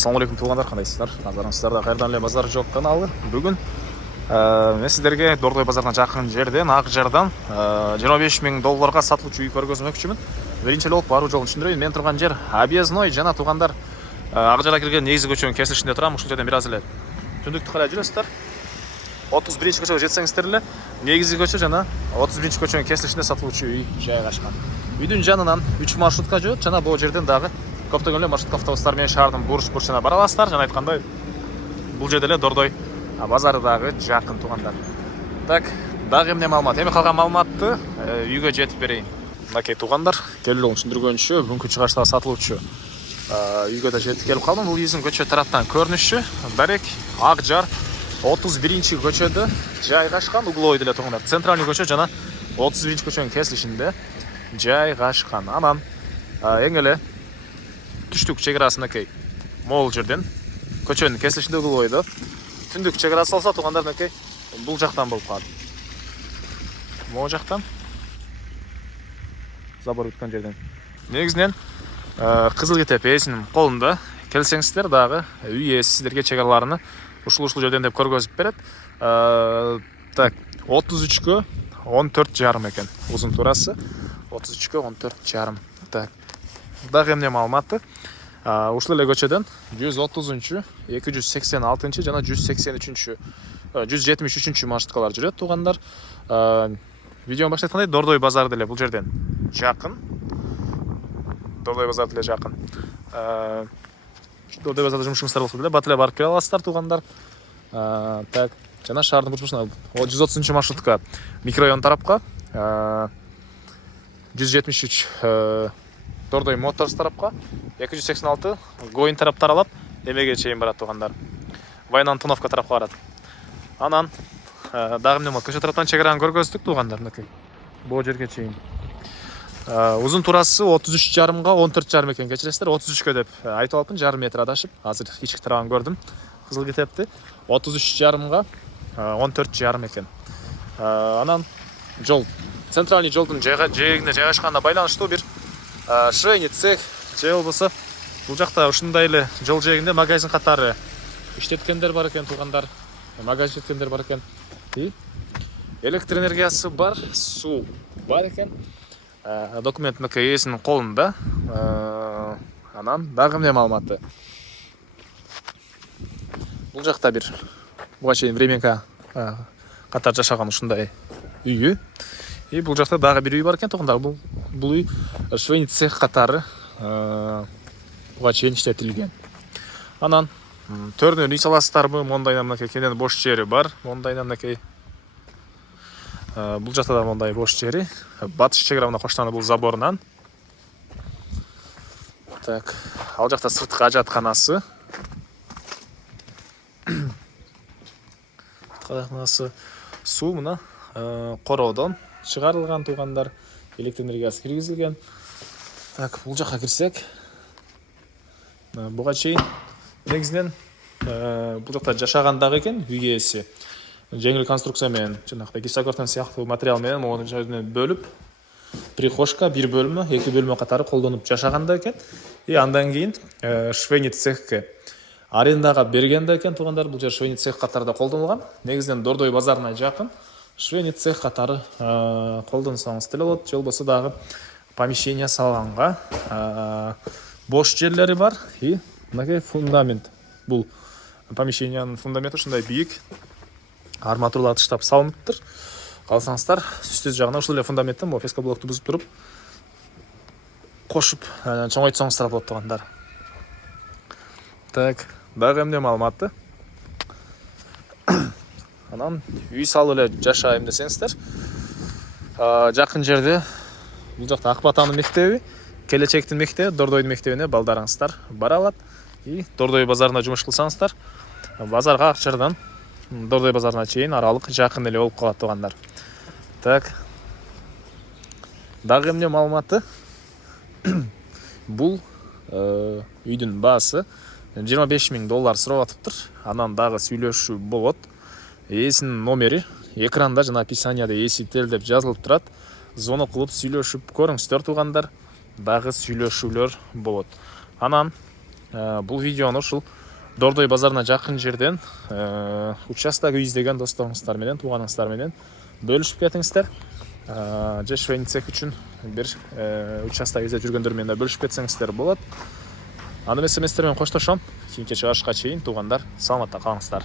Ассалаумағалейкум туғандар, қандайсыздар? Назарыңыздарда қайырдан эле базар жоқ каналы. Бүгін мен сіздерге Дордой базарына жақын жерден Ақжардан $25,000 сатылуучу үй көргөзмөкчүмүн. Биринчи эле баруу жолун түшүндүрөйүн. Мен турган жер Объездной жана туғандар Ақжарга кирген негизги көчөнүн кесилишинде турам. Ушул жерден бир аз эле түндүктү карай жүрөсүздөр. 31 көчөгө жетсеңиздер эле негизги көчө жана 31 көчөнүн кесилишинде сатылуучу үй жайгашкан. Үйдүн жанынан 3 маршрутка жүрөт жана бул жерден дагы көптөгөн эле маршрутка автобустар менен шаардын бурч-бурчуна бара аласыздар. Жана айткандай, бул жерде эле Дордой базары дагы жакын тугандар. Так, дагы эмне маалымат? Эми калган маалыматты үйгө жетип берейин. Мынакей тугандар, келүү түшүндүргөнчө, бүгүнкү чыгашта сатылуучу үйгө да жетип келип калдым. Бул биздин көчө тараптан көрүнүшү. Дарек Акжар 31 көчөдө жайгашкан, угловой эле тугандар. Центральный көчө жана 31 көчөнүн кесилишинде жайгашкан. Анан эң эле түштүк чегерасынакей могул жерден көчөнүн кесилишинде угловойдо түндүк чегерасы болсо тугандарынакей бул жактан болуп калат. Могу жактан забор бүткөн жерден. Негизинен Кызыл Китеп ээсинин колунда. Келсеңиздер дагы үй ээси сиздерге чегераларını ушул жерден деп көргөзүп берет. Так, 33кө 14,5 экен узун турасы. 33кө 14,5. Так. Дагы эмне маалыматы? Ушул эле көчөдөн 130-286 жана 173 маршруткалар жүрөт тугандар. Видеону баштайткандай Дордой базары деле бул жерден жакын. Дордой базары деле жакын. Дордой базарда жумушуңуздар болсо деле бат эле барып келе аласыздар тугандар. Так, жана шаардын бурчуна 130 маршрутка микрорайон тарапка, 173 Дордой Моторс тарапка, 286 Гоин тарап таралап, эмеге чейин барат тугандар. Вайнан Туновка тарапка барат. Анан дагы эмне болот? Көчө тараптан чегераны көргөздүк тугандар, мынакей. Бул жерге чейин. Узун турасы 33,5га 14,5 экен. Кечиресиздер, 33кө деп айтып алыпмын, жарым метр адашып. Азыр ички тарабын көрдүм. Кызыл Китепти 33,5га 14,5 экен. Анан жол, центральный жолдун жээгине жайгашканына байланыштуу бир швейный цех же болбосо бул жакта ушундай эле жол жээгинде магазин катары иштеткендер бар экен тугандар. Магазин иштеткендер бар экен. Электр энергиясы бар, суу бар экен. Документ мынакей ээсинин колунда. Анан дагы эмне маалыматы? Бул жакта бир буга чейин временка катар жашаган ушундай үйү. И бул жакта дагы бир үй бар экен тугандар. Бул үй швейный цех катары буга чейин иштетилген. Анан төрүнөн үй саласыздарбы? Мондайдан мынакей кенен бош жери бар. Мондайдан мынакей бул жакта да мондай бош жери. Батыш чегара коштону бул заборунан. Так, ал жакта сырткы ажатканасы. Ажатканасы суу мына короодон чыгарылган тугандар. Электр энергиясы киргизилген. Так, бул жакка кирсек, буга чейин негизинен бул жакта жашаган дагы экен үй ээси. Жеңил конструкция менен, жанагыдай гипсокартон сыяктуу материал менен могу жерден бөлүп, прихожка, бир бөлмө, эки бөлмө катары колдонуп жашаганда экен. И андан кийин швейный цехке арендага бергенде экен тугандар. Бул жер швейный цех катарында колдонулган. Негизинен Дордой базарына жакын швейный цех катары колдонсоңуз деле болот. Же болбосо дагы помещение салганга бош жерлери бар. И мынакей фундамент. Бул помещениянын фундаменти ушундай бийик. Арматуралар тыштап салыныптыр. Калсаңыздар, үстү жагына ушул эле фундаменттен пескоблокту бузуп туруп кошуп чоңойтсоңуздар болот тугандар. Так, дагы эмне маалыматы? Анан үй салып эле жашайм десеңиздер, жакын жерде бул жакта Ак Батанын мектеби, Келечектин мектеби, Дордойдун мектебине балдарыңыздар бара алат. И Дордой базарына жумуш кылсаңыздар, базарга Акжардан Дордой базарына чейин аралык жакын эле болуп калат тугандар. Так. Дагы эмне маалыматы? Бул үйдүн баасы $25,000 сурап атыптыр. Анан дагы сүйлөшүү болот. Ээсинин номери экранда жана описанияда ээсител деп жазылып турат. Звонок кылып сүйлөшүп көрүңүздөр тугандар. Дагы сүйлөшүүлөр болот. Анан Бул видеону ушул Дордой базарына жакын жерден участок издеген досторуңуздар менен, тууганыңыздар менен бөлүшүп кетиңиздер. Же швейцек үчүн бир участок издеп жүргөндөр менен да бөлүшүп кетсеңиздер болот. Аны эмес эместер менен коштошом. Кийинки чыгарышка чейин туугандар, саламатта калыңыздар.